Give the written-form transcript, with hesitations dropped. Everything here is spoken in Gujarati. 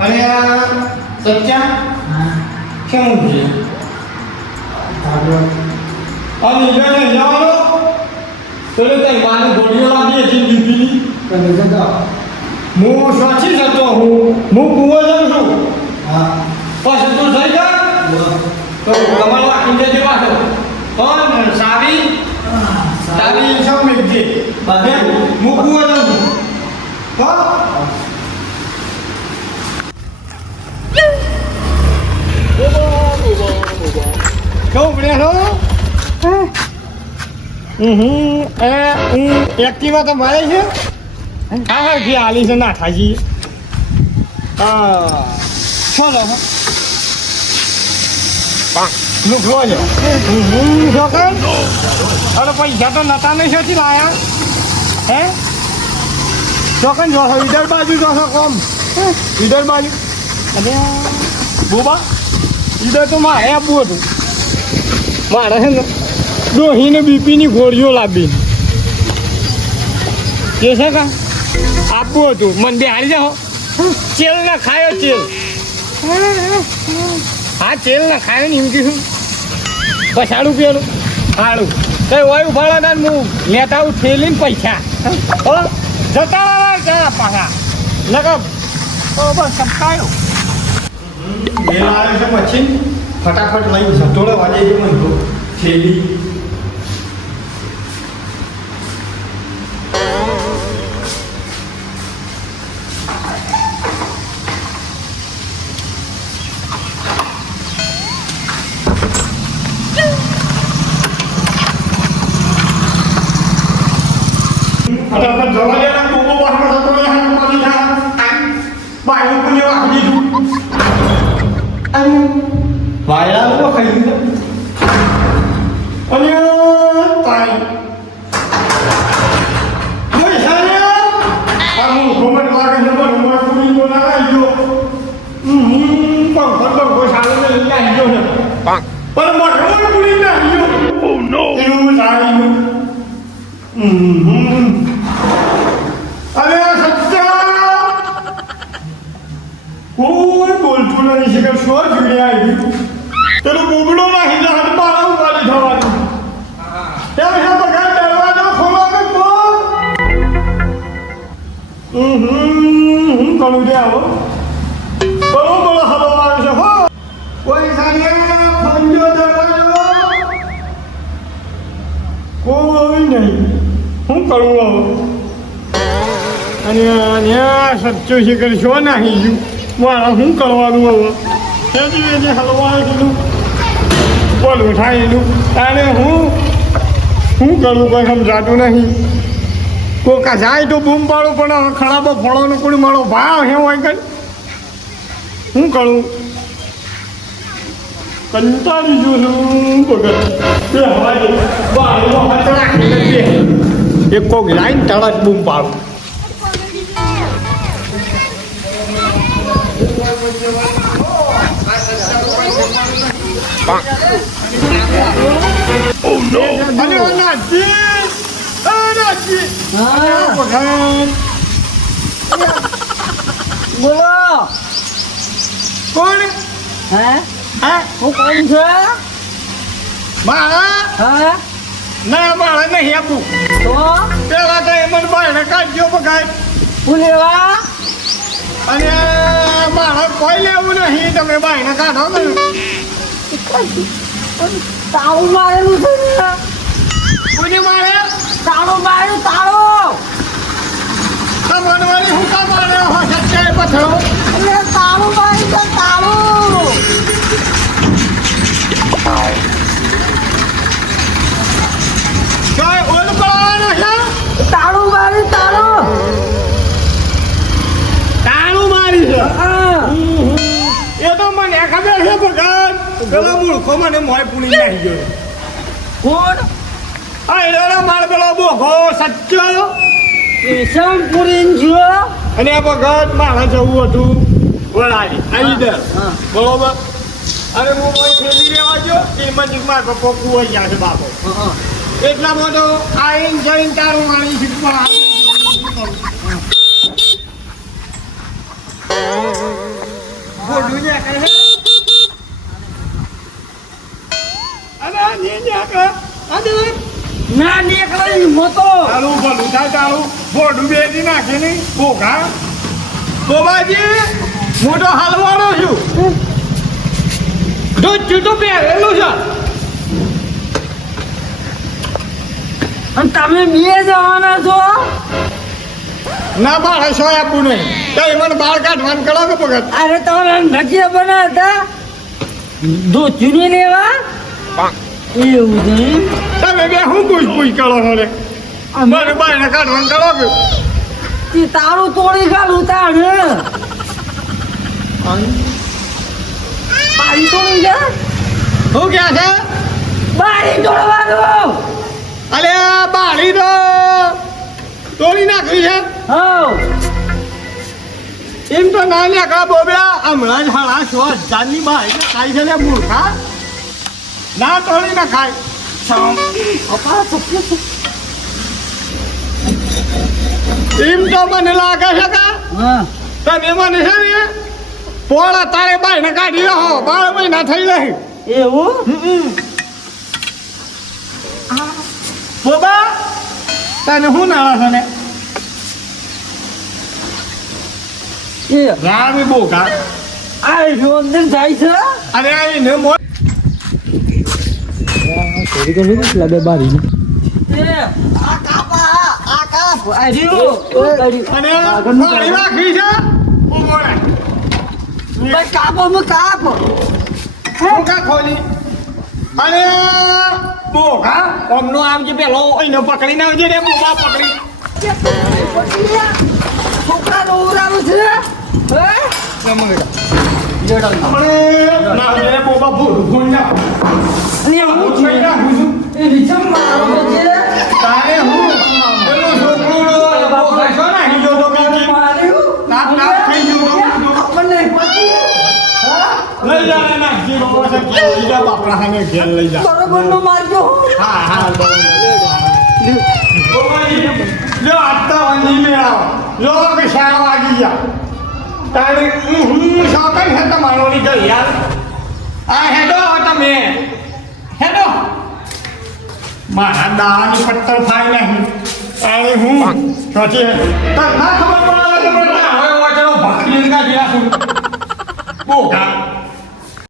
અને આ સચ્ચા કેવું છે અને એને જવાનો પેલો કઈ વાની ગોળીઓ લાગી હતી બીપીની તમે જતા હું સ્વચ્છી જતો હું કુવો જાઉં છું હા પછી તું થઈ જા તો કમળવા ખીંચે છે પાછો પણ સાવી સૌ મેઘજે બધે હું કુવો જાઉં છું કેવું પડ્યા છો એક્ટિવા તો મારે છે હા જે આલી છે ના થાજી હા ચલો લુખો છે છોકર અરે પૈસા તો નતા નહીં છે લાયા હે ચોકન જો ઈધર બાજુ જો કોમ ઈધર બાજુ અરે બોબા ઈધર તો મારે આપવું હતું મારે છે ને ડોહીને બીપીની ગોળીઓ લાવી કે છે કા આપવું હતું મને બેહારી જાઓ ચેલ ના ખાયો ચેલ હા ચેલ ના ખાયો ને એમ કીધું પછાડું પેલું સારું કઈ હોય ઉભાડા ને હું લેતા આવું થેલીને પૈસા જતા રહ્યા પાછા લગા બસ સપકાયો મેલ આવે છે પછી ફટાફટ લઈ જતોડે વાજે છે મને થેલી ફટાફટ જવા દે ને કોકો વાહમાં જતો રહે હાલ પાણી થા બાયુ પુને વાહી દીધું વાયડા તો ખાઈ દીધું અને તાઈ કોઈ સારે આ હું કોમન લાગે છે પણ હું પૂરી તો ના આવ્યો પણ ફરતો કોઈ સારે ને લઈ આવ્યો ને પણ મઠો પૂરી ના આવ્યો ઓ નો એવું સારું અરે સચ્ચા કોઈ બોલતું નથી છે કે શું જોડે આવી પેલું બોબડો નાખી જાય હાથ મારા ઉપાડી થવાનું ત્યાં છે બગા દરવાજો ખોલો કે કો કરું દે આવો બરો બરો હવા આવે છે હો કોઈ સાને ખંજો દરવાજો કોઈ નહીં હું કરું આવો અને સચ્ચો છે કે શું નાખી ગયું મારા શું કરવાનું હવે એ હલવા કીધું બોલું થાય એનું તારે હું કરું કોઈ સમજાતું નહીં કોકા જાય તો બૂમ પાડું પણ ખરાબો ફળોનો કોઈ મારો ભાવ હે હોય કઈ શું કરું કંટાળી ગયું છું બે હવાઈ એક કોક લાઈન તળસ બૂમ પાડું Oh no! Ano natin? Natin? બોલો કોણ હે હા હું કોણ છે મારા હા ના મારા નહીં આપું તો પેલા તો એમ બાયણે કાઢજો બગાડ હું લેવા અને મારા કોઈ લેવું નહીં તમે બાયણે કાઢો ને તાળું મારેલું છે ને કોને મારે તાળું માર્યું તાળું મનવાળી હું કા મારે હો સચ્ચાઈ પથરો એટલે તાળું માર્યું છે તાળું જોય ઓલ પડવાનો છે તાળું માર્યું તાળું તાળું મારી છે હા એ તો મને ખબર છે બગાડ પેલા મૂળખો મને મોય પૂણી નાખી ગયો કોણ આ એનો માર પેલો બોઘો સચ્ચો કેશવ પુરીન જો અને આ બગાડ મારે જવું હતું વળાવી આવી દે હા બરોબર અરે હું કોઈ ખેલી રહેવા ગયો એ મંજિકમાં પપ્પો કુવાઈ ગયા છે બાપો હા એટલા બધો આઈન જઈને તારું મારી શીખવા ભોડું ને કરે અરે ને કરે આજે ના નીકળે મોતો તારું ભલું થાય તારું ભોડું બેસી નાખે નહીં ભોગા બોબાજી મોટો હાલવાડો છું દૂધ ચૂટું પહેરેલું છે અને તમે બે જવાના છો ના બાળ હશો આપવું નહીં કઈ મને બાળ કાઢવાનું કરો કે ભગત અરે તમારા નજે બનાવતા દૂધ ચૂની લેવા એવું છે એમ? તમે બે હું પૂછ કરો છો રે મને બાળને કાઢવાનું કરો કે તે તારું તોડી કાઢું તાણ બારી તોડી જા શું ક્યાં છે બારી તોડવાનું અલે આ બાળી તો તોડી નાખવી છે હઉ એમ તો ના નાખા બોબડા હમણાં જ 6,500 બાળી ખાઈ છે લે મૂર્ખા ના તોડી ના ખાય એમ તો મને લાગે છે કે હા તમે મને છે ને પોળા તારે બાઈને કાઢી રહો 12 મહિના થઈ રહી એવું બોબા તને શું નાળા છે ને એ રામી બોકા આ જો અંદર જાય છે અરે એને મો એ આ કાપા આ કાપ આ રહ્યું અને પાણી રાખી છે ઉભો રહે બસ કાપો માં કાપ બોકા ખોલી અને બોકા અમનો આવજે પેલો એને પકડીને આવજે રે બોબા પકડી છોકરા નો ઉરાવું છે હે આપણે ના આવજે રે બોબા ભૂલ ના અને હું થઈ નાખું છું એ વિચમ મારો છે તારે હું પેલો છોકરો બોકા છો ને અહીં જો તો કાકી માર્યું નાક નાક થઈ ગયું ખબર નહીં પડી હા લઈ જા ને નાખજી બાબા છે કે લઈ જા બાપડા સામે ઘેર લઈ જા બરોબર નો મારજો હા હા બોબાજી જો આટલા વંજી મેળાવો લો કે શાળા વાગી ગયા તારે હું શોકન છે તમારો ની ગઈ યાર આ હેડો તમે હેડો મારા દાવાની પટ્ટર થાય નહીં તારે હું સોચી ના ખબર પડે તો હવે ચલો ભાગી લીધા ગયા છું બોકા